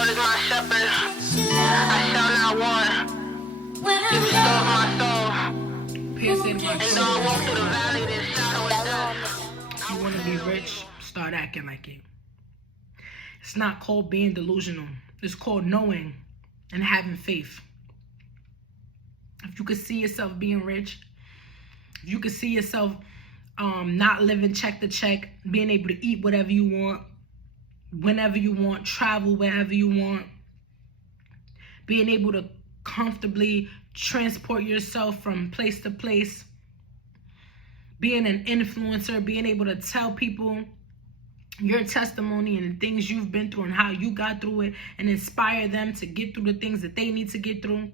Lord is my shepherd, I shall not want. He restores my soul. And though I walk through the valley, there's shadow of death. You want to be rich? Start acting like it. It's not called being delusional. It's called knowing and having faith. If you could see yourself being rich, if you could see yourself not living check to check, being able to eat whatever you want, whenever you want, travel wherever you want, being able to comfortably transport yourself from place to place, being an influencer, being able to tell people your testimony and the things you've been through and how you got through it and inspire them to get through the things that they need to get through.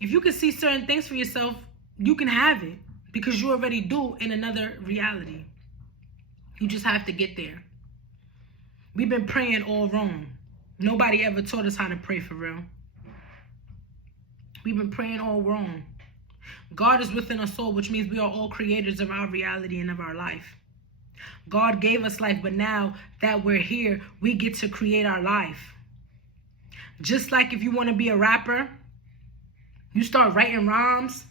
If you can see certain things for yourself, you can have it because you already do in another reality. You just have to get there. We've been praying all wrong. Nobody ever taught us how to pray for real. We've been praying all wrong. God is within us all, which means we are all creators of our reality and of our life. God gave us life, but now that we're here, we get to create our life. Just like if you want to be a rapper, you start writing rhymes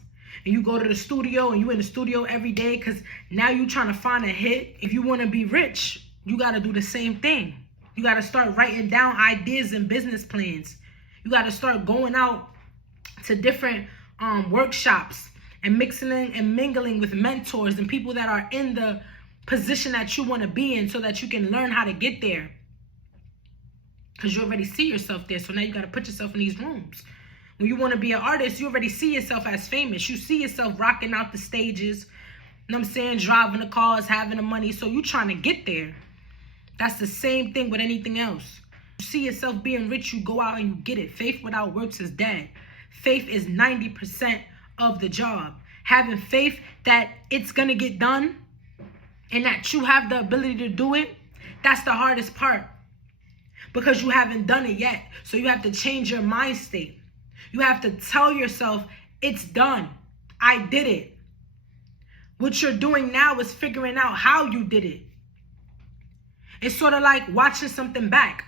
and you go to the studio and you in the studio every day because now you're trying to find a hit. If you want to be rich, you got to do the same thing. You got to start writing down ideas and business plans. You got to start going out to different workshops and mixing and mingling with mentors and people that are in the position that you want to be in so that you can learn how to get there. Because you already see yourself there. So now you got to put yourself in these rooms. When you want to be an artist, you already see yourself as famous. You see yourself rocking out the stages. You know what I'm saying? Driving the cars, having the money. So you trying to get there. That's the same thing with anything else. You see yourself being rich, you go out and you get it. Faith without works is dead. Faith is 90% of the job. Having faith that it's going to get done and that you have the ability to do it, that's the hardest part. Because you haven't done it yet. So you have to change your mind state. You have to tell yourself, it's done. I did it. What you're doing now is figuring out how you did it. It's sort of like watching something back.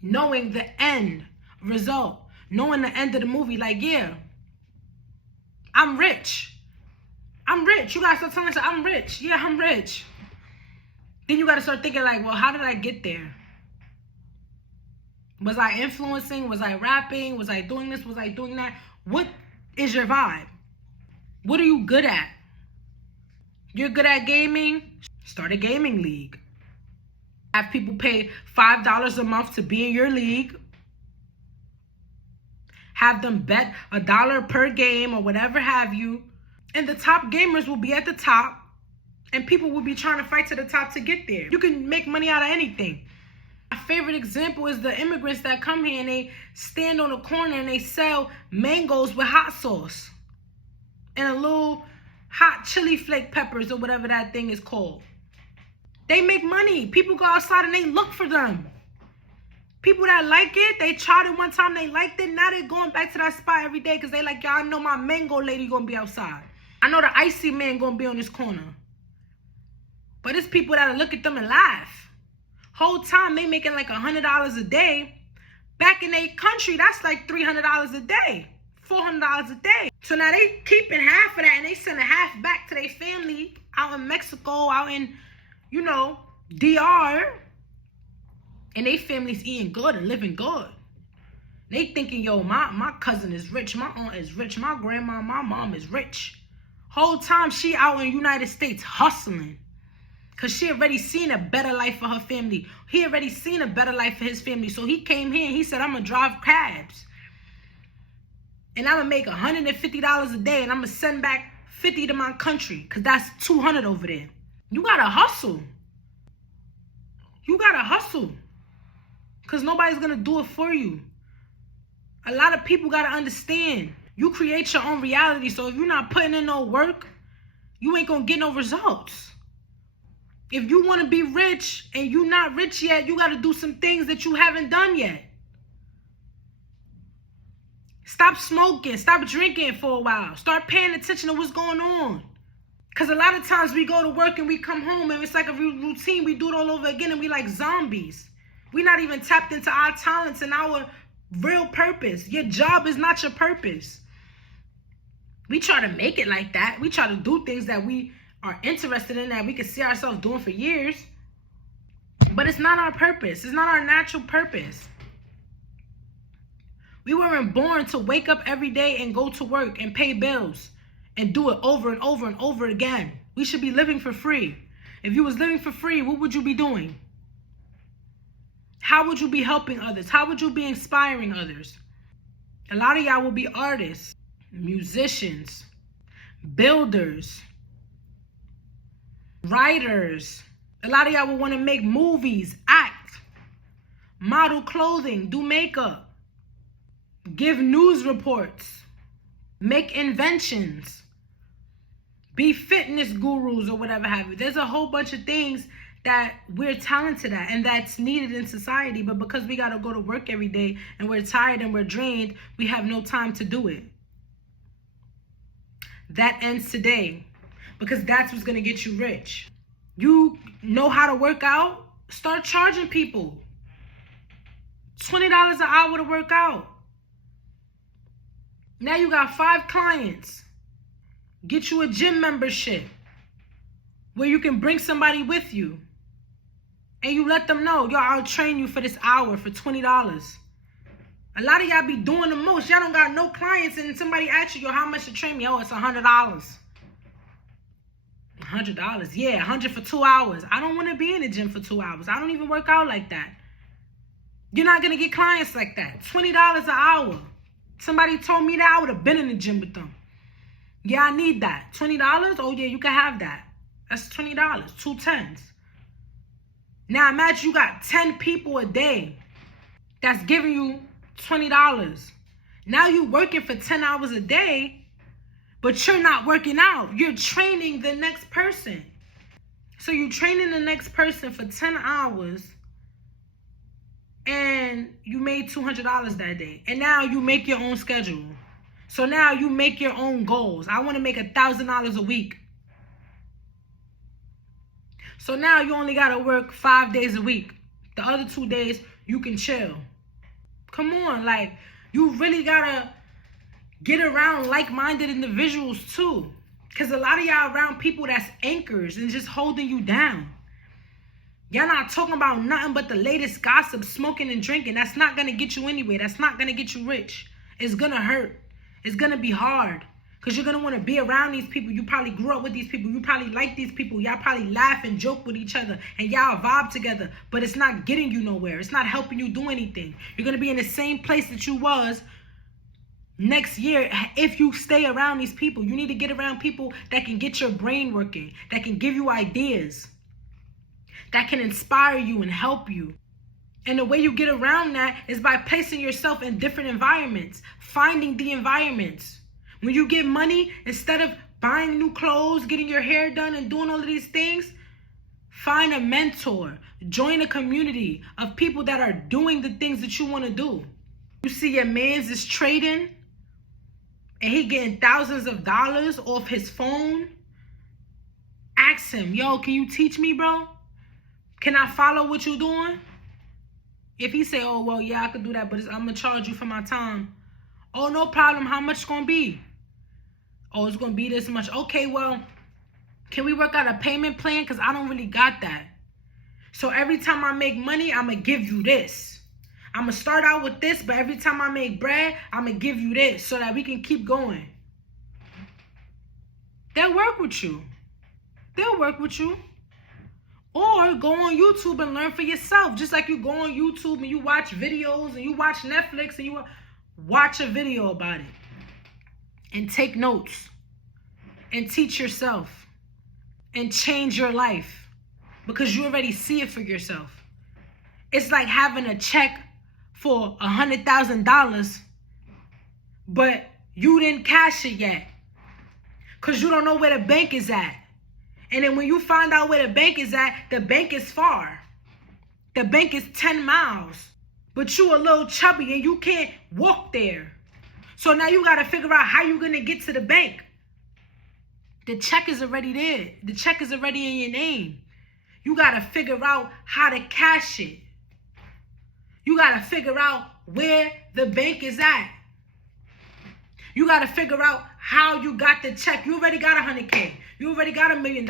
Knowing the end result. Knowing the end of the movie. Like, yeah, I'm rich. I'm rich. You got to start telling yourself, I'm rich. Yeah, I'm rich. Then you got to start thinking like, well, how did I get there? Was I influencing? Was I rapping? Was I doing this? Was I doing that? What is your vibe? What are you good at? You're good at gaming? Start a gaming league. Have people pay $5 a month to be in your league. Have them bet $1 per game or whatever have you. And the top gamers will be at the top. And people will be trying to fight to the top to get there. You can make money out of anything. My favorite example is the immigrants that come here and they stand on a corner and they sell mangoes with hot sauce. And a little hot chili flake peppers or whatever that thing is called. They make money. People go outside and they look for them. People that like it, they tried it one time, they liked it. Now they're going back to that spot every day because they like, y'all know my mango lady going to be outside. I know the icy man going to be on this corner. But it's people that look at them and laugh. Whole time they making like $100 a day. Back in their country, that's like $300 a day. $400 a day. So now they keeping half of that and they sending half back to their family out in Mexico, out in, you know, DR. And they family's eating good and living good. They thinking, yo, my cousin is rich. My aunt is rich. My grandma, my mom is rich. Whole time she out in the United States hustling. Because she already seen a better life for her family. He already seen a better life for his family. So he came here and he said, I'm going to drive cabs. And I'm going to make $150 a day. And I'm going to send back 50 to my country. Because that's 200 over there. You got to hustle. You got to hustle. Because nobody's going to do it for you. A lot of people got to understand. You create your own reality. So if you're not putting in no work, you ain't going to get no results. If you want to be rich and you're not rich yet, you got to do some things that you haven't done yet. Stop smoking. Stop drinking for a while. Start paying attention to what's going on. Because a lot of times we go to work and we come home and it's like a routine. We do it all over again and we like zombies. We're not even tapped into our talents and our real purpose. Your job is not your purpose. We try to make it like that. We try to do things that we are interested in, that we can see ourselves doing for years. But it's not our purpose. It's not our natural purpose. We weren't born to wake up every day and go to work and pay bills and do it over and over and over again. We should be living for free. If you was living for free, what would you be doing? How would you be helping others? How would you be inspiring others? A lot of y'all will be artists, musicians, builders, writers. A lot of y'all will want to make movies, act, model clothing, do makeup, give news reports, make inventions, be fitness gurus or whatever have you. There's a whole bunch of things that we're talented at and that's needed in society, but because we got to go to work every day and we're tired and we're drained, we have no time to do it. That ends today, because that's what's going to get you rich. You know how to work out? Start charging people $20 an hour to work out. Now you got 5 clients. Get you a gym membership where you can bring somebody with you. And you let them know, yo, I'll train you for this hour for $20. A lot of y'all be doing the most. Y'all don't got no clients and somebody asks you, yo, how much to train me? Oh, it's $100. $100? Yeah, $100 for 2 hours. I don't want to be in the gym for 2 hours. I don't even work out like that. You're not going to get clients like that. $20 an hour. Somebody told me that, I would have been in the gym with them. Yeah, I need that. $20? Oh, yeah, you can have that. That's $20. 2 10s. Now, imagine you got 10 people a day that's giving you $20. Now you working for 10 hours a day, but you're not working out. You're training the next person. So you're training the next person for 10 hours and you made $200 that day. And now you make your own schedule. So now you make your own goals. I want to make $1,000 a week. So now you only got to work 5 days a week. The other 2 days you can chill. Come on, like, you really got to get around like-minded individuals too. Because a lot of y'all around people that's anchors and just holding you down. Y'all not talking about nothing but the latest gossip, smoking and drinking. That's not going to get you anywhere. That's not going to get you rich. It's going to hurt. It's going to be hard. Because you're going to want to be around these people. You probably grew up with these people. You probably like these people. Y'all probably laugh and joke with each other. And y'all vibe together. But it's not getting you nowhere. It's not helping you do anything. You're going to be in the same place that you was next year if you stay around these people. You need to get around people that can get your brain working. That can give you ideas. That can inspire you and help you. And the way you get around that is by placing yourself in different environments. Finding the environments. When you get money, instead of buying new clothes, getting your hair done and doing all of these things, find a mentor. Join a community of people that are doing the things that you want to do. You see your man's is trading and he getting thousands of dollars off his phone. Ask him, yo, can you teach me, bro? Can I follow what you're doing? If he say, oh, well, yeah, I could do that, but I'm going to charge you for my time. Oh, no problem. How much it's going to be? Oh, it's going to be this much. Okay, well, can we work out a payment plan? Because I don't really got that. So every time I make money, I'm going to give you this. I'm going to start out with this, but every time I make bread, I'm going to give you this so that we can keep going. They'll work with you. They'll work with you. Or go on YouTube and learn for yourself. Just like you go on YouTube and you watch videos and you watch Netflix and you watch a video about it. And take notes. And teach yourself. And change your life. Because you already see it for yourself. It's like having a check for $100,000. But you didn't cash it yet. Because you don't know where the bank is at. And then when you find out where the bank is at, the bank is far. The bank is 10 miles. But you a little chubby and you can't walk there. So now you got to figure out how you're going to get to the bank. The check is already there. The check is already in your name. You got to figure out how to cash it. You got to figure out where the bank is at. You got to figure out how you got the check. You already got $100K. You already got $1 million.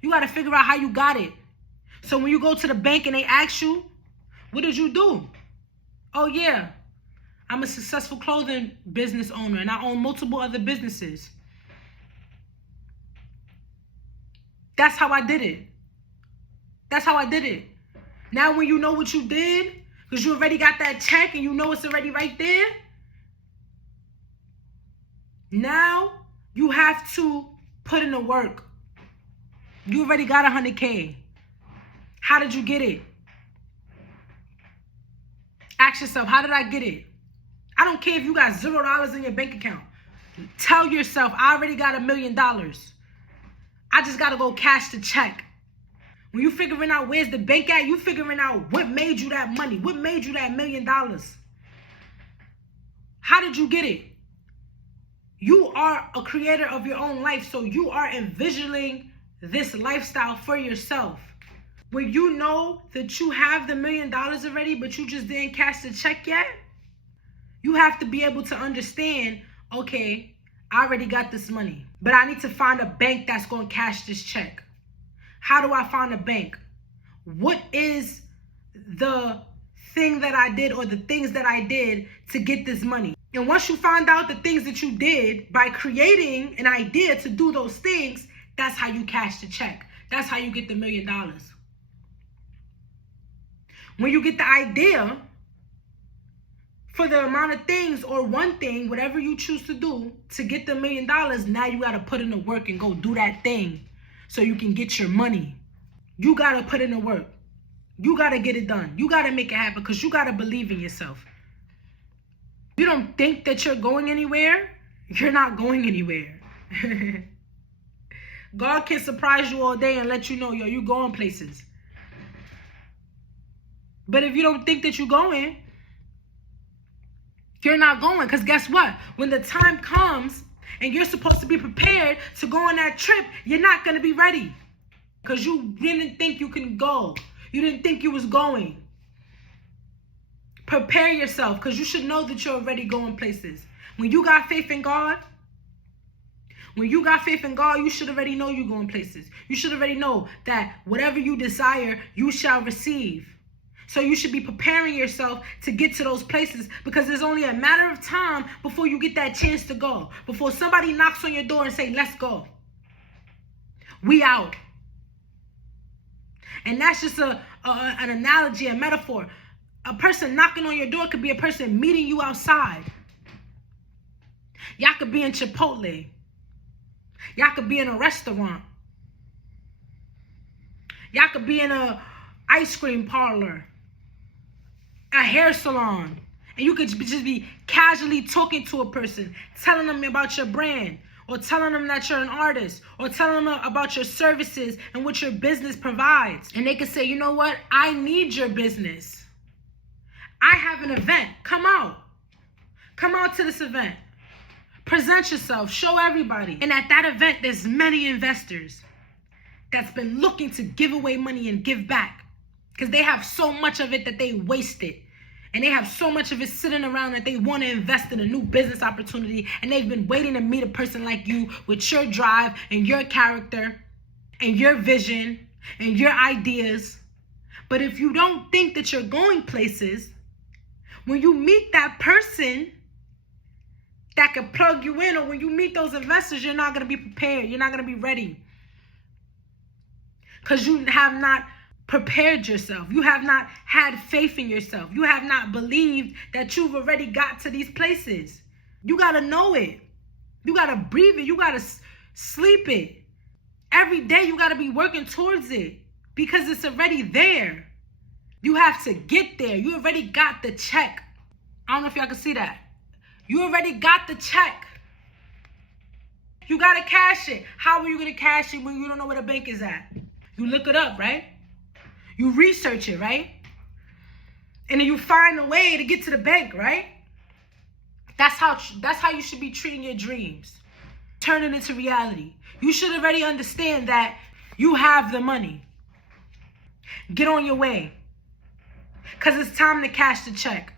You got to figure out how you got it. So when you go to the bank and they ask you, what did you do? Oh, yeah, I'm a successful clothing business owner and I own multiple other businesses. That's how I did it. That's how I did it. Now when you know what you did, because you already got that check and you know it's already right there, now you have to put in the work. You already got $100K. How did you get it? Ask yourself, how did I get it? I don't care if you got $0 in your bank account. Tell yourself, I already got $1 million. I just got to go cash the check. When you figuring out where's the bank at, you figuring out what made you that money. What made you that $1 million? How did you get it? You are a creator of your own life, so you are envisioning this lifestyle for yourself. When you know that you have the $1 million already, but you just didn't cash the check yet, you have to be able to understand, okay, I already got this money, but I need to find a bank that's going to cash this check. How do I find a bank? What is the thing that I did or the things that I did to get this money? And once you find out the things that you did by creating an idea to do those things, that's how you cash the check. That's how you get the $1 million. When you get the idea for the amount of things or one thing, whatever you choose to do to get the $1 million, now you got to put in the work and go do that thing so you can get your money. You got to put in the work. You got to get it done. You got to make it happen because you got to believe in yourself. You don't think that you're going anywhere, you're not going anywhere. God can surprise you all day and let you know, yo, you going places. But if you don't think that you're going, you're not going. Because guess what? When the time comes and you're supposed to be prepared to go on that trip, you're not going to be ready. Because you didn't think you can go. You didn't think you was going. Prepare yourself because you should know that you're already going places. When you got faith in God, you should already know you're going places. You should already know that whatever you desire, you shall receive. So you should be preparing yourself to get to those places because there's only a matter of time before you get that chance to go. Before somebody knocks on your door and say, let's go. We out. And that's just an analogy, a metaphor. A person knocking on your door could be a person meeting you outside. Y'all could be in Chipotle. Y'all could be in a restaurant. Y'all could be in a ice cream parlor, a hair salon, and you could just be casually talking to a person, telling them about your brand, or telling them that you're an artist, or telling them about your services and what your business provides. And they could say, you know what? I need your business. I have an event. Come out. Come out to this event. Present yourself. Show everybody. And at that event, there's many investors that's been looking to give away money and give back because they have so much of it that they wasted. And they have so much of it sitting around that they want to invest in a new business opportunity. And they've been waiting to meet a person like you with your drive and your character and your vision and your ideas. But if you don't think that you're going places, when you meet that person that can plug you in, or when you meet those investors, you're not going to be prepared. You're not going to be ready. Because you have not prepared yourself. You have not had faith in yourself. You have not believed that you've already got to these places. You got to know it. You got to breathe it. You got to sleep it. Every day you got to be working towards it because it's already there. You have to get there. You already got the check. I don't know if y'all can see that. You already got the check. You got to cash it. How are you going to cash it when you don't know where the bank is at? You look it up, right? You research it, right? And then you find a way to get to the bank, right? That's how you should be treating your dreams. Turn it into reality. You should already understand that you have the money. Get on your way. Because it's time to cash the check.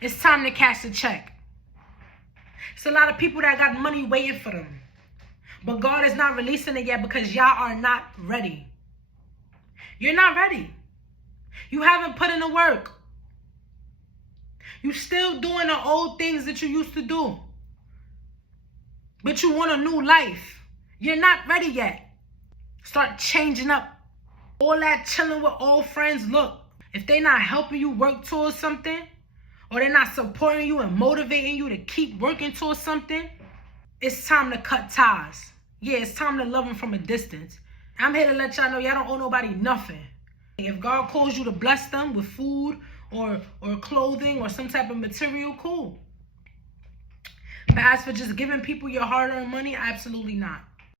It's time to cash the check. It's a lot of people that got money waiting for them. But God is not releasing it yet because y'all are not ready. You're not ready. You haven't put in the work. You still doing the old things that you used to do. But you want a new life. You're not ready yet. Start changing up. All that chilling with old friends, look, if they're not helping you work towards something, or they're not supporting you and motivating you to keep working towards something, it's time to cut ties. Yeah, it's time to love them from a distance. I'm here to let y'all know y'all don't owe nobody nothing. If God calls you to bless them with food or clothing or some type of material, cool. But as for just giving people your hard-earned money, absolutely not.